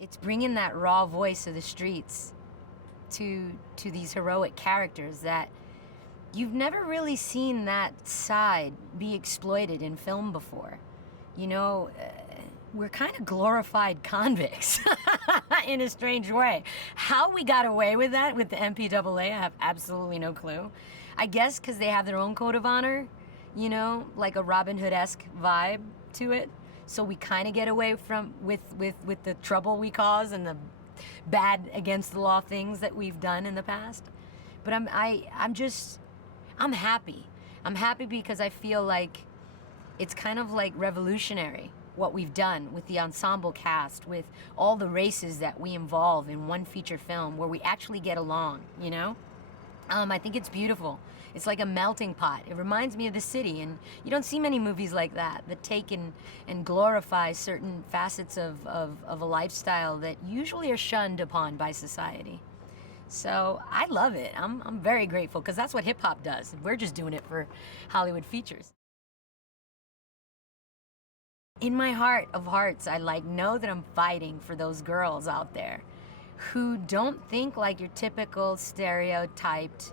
It's bringing that raw voice of the streets to these heroic characters that you've never really seen that side be exploited in film before. You know, we're kind of glorified convicts in a strange way. How we got away with that with the MPAA, I have absolutely no clue. I guess because they have their own code of honor, you know, like a Robin Hood-esque vibe to it. So we kind of get away from with the trouble we cause and the bad against the law things that we've done in the past. But I'm happy. I'm happy because I feel like it's kind of like revolutionary what we've done with the ensemble cast, with all the races that we involve in one feature film where we actually get along, you know? I think it's beautiful. It's like a melting pot. It reminds me of the city, and you don't see many movies like that take and glorify certain facets of a lifestyle that usually are shunned upon by society. So I love it. I'm very grateful because that's what hip hop does. We're just doing it for Hollywood features. In my heart of hearts, I know that I'm fighting for those girls out there who don't think like your typical stereotyped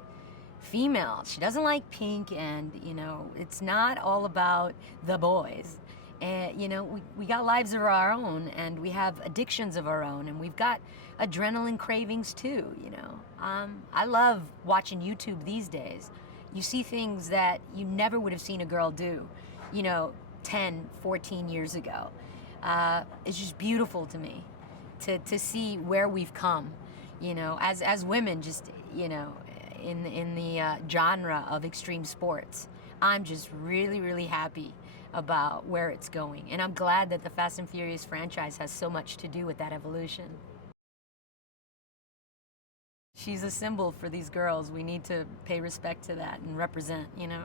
female. She doesn't like pink, and you know, it's not all about the boys. And you know, we got lives of our own, and we have addictions of our own, and we've got adrenaline cravings too, you know. I love watching YouTube these days. You see things that you never would have seen a girl do, you know, 10, 14 years ago. It's just beautiful to me to see where we've come, you know, as women, just, you know, in the genre of extreme sports. I'm just really, really happy about where it's going. And I'm glad that the Fast and Furious franchise has so much to do with that evolution. She's a symbol for these girls. We need to pay respect to that and represent, you know.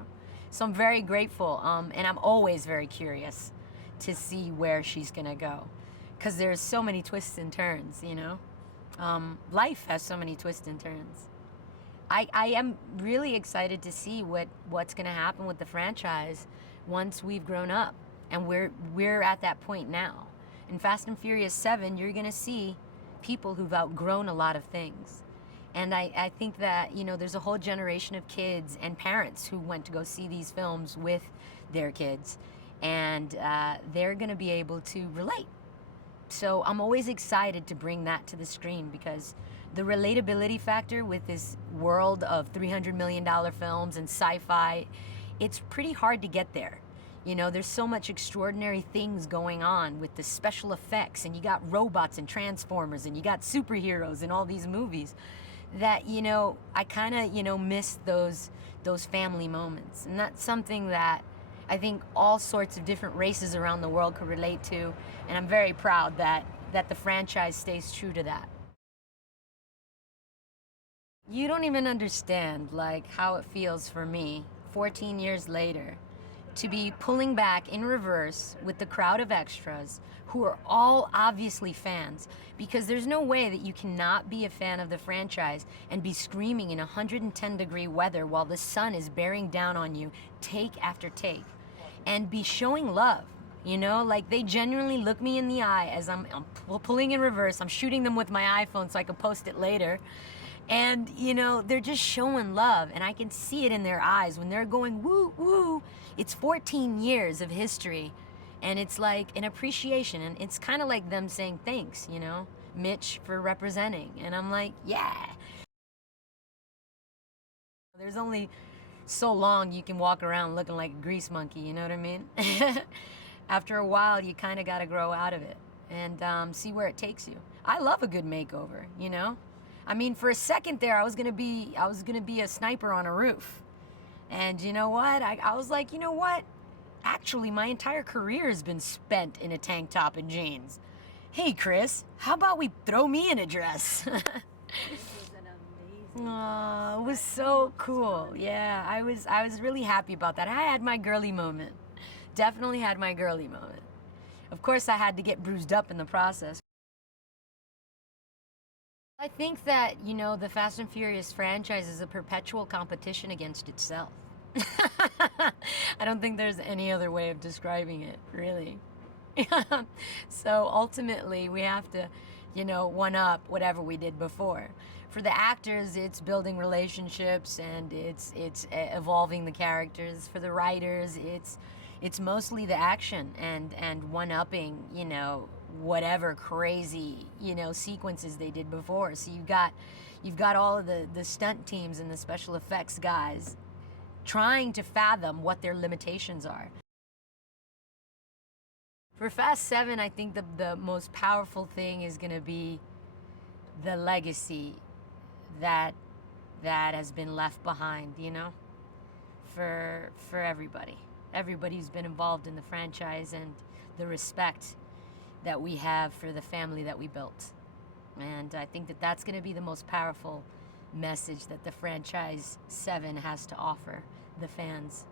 So I'm very grateful, and I'm always very curious to see where she's gonna go, because there's so many twists and turns, you know. Life has so many twists and turns. I am really excited to see what's gonna happen with the franchise once we've grown up, and we're at that point now. In Fast and Furious 7, you're gonna see people who've outgrown a lot of things. And I think that, you know, there's a whole generation of kids and parents who went to go see these films with their kids, and they're gonna be able to relate. So I'm always excited to bring that to the screen, because the relatability factor with this world of $300 million films and sci-fi, it's pretty hard to get there. You know, there's so much extraordinary things going on with the special effects, and you got robots and Transformers, and you got superheroes in all these movies, that, you know, I kind of, you know, miss those family moments. And that's something that I think all sorts of different races around the world could relate to, and I'm very proud that the franchise stays true to that. You don't even understand, like, how it feels for me, 14 years later, to be pulling back in reverse with the crowd of extras who are all obviously fans, because there's no way that you cannot be a fan of the franchise and be screaming in 110-degree weather while the sun is bearing down on you, take after take, and be showing love. You know, like, they genuinely look me in the eye as I'm pulling in reverse. I'm shooting them with my iPhone so I can post it later. And, you know, they're just showing love, and I can see it in their eyes when they're going, woo, woo. It's 14 years of history, and it's like an appreciation, and it's kind of like them saying thanks, you know, Mitch, for representing. And I'm like, yeah. There's only so long you can walk around looking like a grease monkey, you know what I mean? After a while, you kind of got to grow out of it and see where it takes you. I love a good makeover, you know? I mean, for a second there, I was gonna be a sniper on a roof. And you know what? I was like, you know what? Actually, my entire career has been spent in a tank top and jeans. Hey, Chris, how about we throw me in a dress? This was an amazing Oh, it was so cool. Yeah, I was really happy about that. I had my girly moment. Definitely had my girly moment. Of course, I had to get bruised up in the process. I think that, you know, the Fast and Furious franchise is a perpetual competition against itself. I don't think there's any other way of describing it, really. So ultimately, we have to one up whatever we did before. For the actors, it's building relationships and it's evolving the characters. For the writers, it's mostly the action and one-upping, whatever crazy, sequences they did before. So you've got all of the stunt teams and the special effects guys trying to fathom what their limitations are. For Fast 7, I think the most powerful thing is going to be the legacy that has been left behind, for everybody. Everybody who's been involved in the franchise, and the respect that we have for the family that we built. And I think that's going to be the most powerful message that the franchise 7 has to offer the fans.